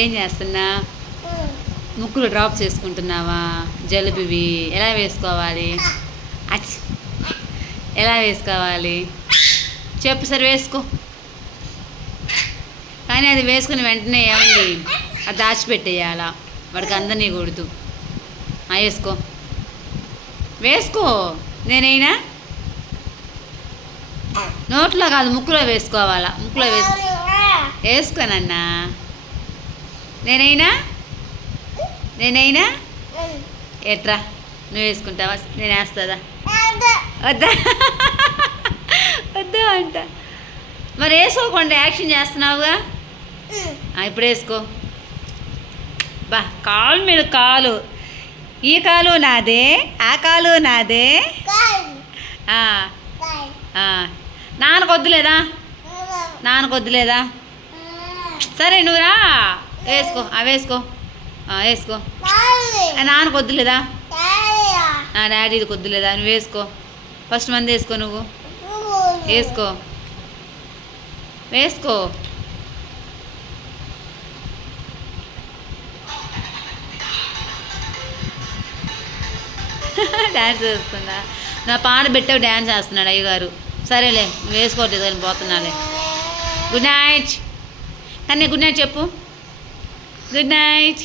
ఏం చేస్తున్నా? ముక్కులు డ్రాప్స్ వేసుకుంటున్నావా? జలుబువి ఎలా వేసుకోవాలి? అచ్ ఎలా వేసుకోవాలి చెప్పు. సరే వేసుకో. కానీ అది వేసుకుని వెంటనే ఏమండి అది దాచిపెట్టేయాలా, వాడికి అందనీయకూడదు. వేసుకో వేసుకో. నేనైనా నోట్లో కాదు ముక్కులో వేసుకోవాలా. ముక్కులో వేసుకోనన్నా. నేనైనా ఎట్రా నువ్వు వేసుకుంటావా? నేను వేస్తుందా? వద్దా వద్దా అంట. మరి వేసుకోకుండా యాక్షన్ చేస్తున్నావుగా. ఇప్పుడు వేసుకో. బా కాలు మీద కాలు, ఈ కాలు నాదే, ఆ కాలు నాదే. నాన్నకొద్దులేదా? నాన్నకొద్దులేదా? సరే నువ్వురా వేసుకో. వేసుకో వేసుకో. నాన్నకొద్దులేదా? డాడీది కొద్దులేదా? నువ్వు వేసుకో. ఫస్ట్ మంది వేసుకో. నువ్వు వేసుకో వేసుకో. డ్యాన్స్ వేస్తుందా? నా పాట పెట్టావు డ్యాన్స్ వేస్తున్నాడు అయ్యగారు. సరేలే నువ్వు వేసుకోవట్లేదు కానీ పోతున్నాలే. Good night. కానీ గుడ్ నైట్ చెప్పు. Good night.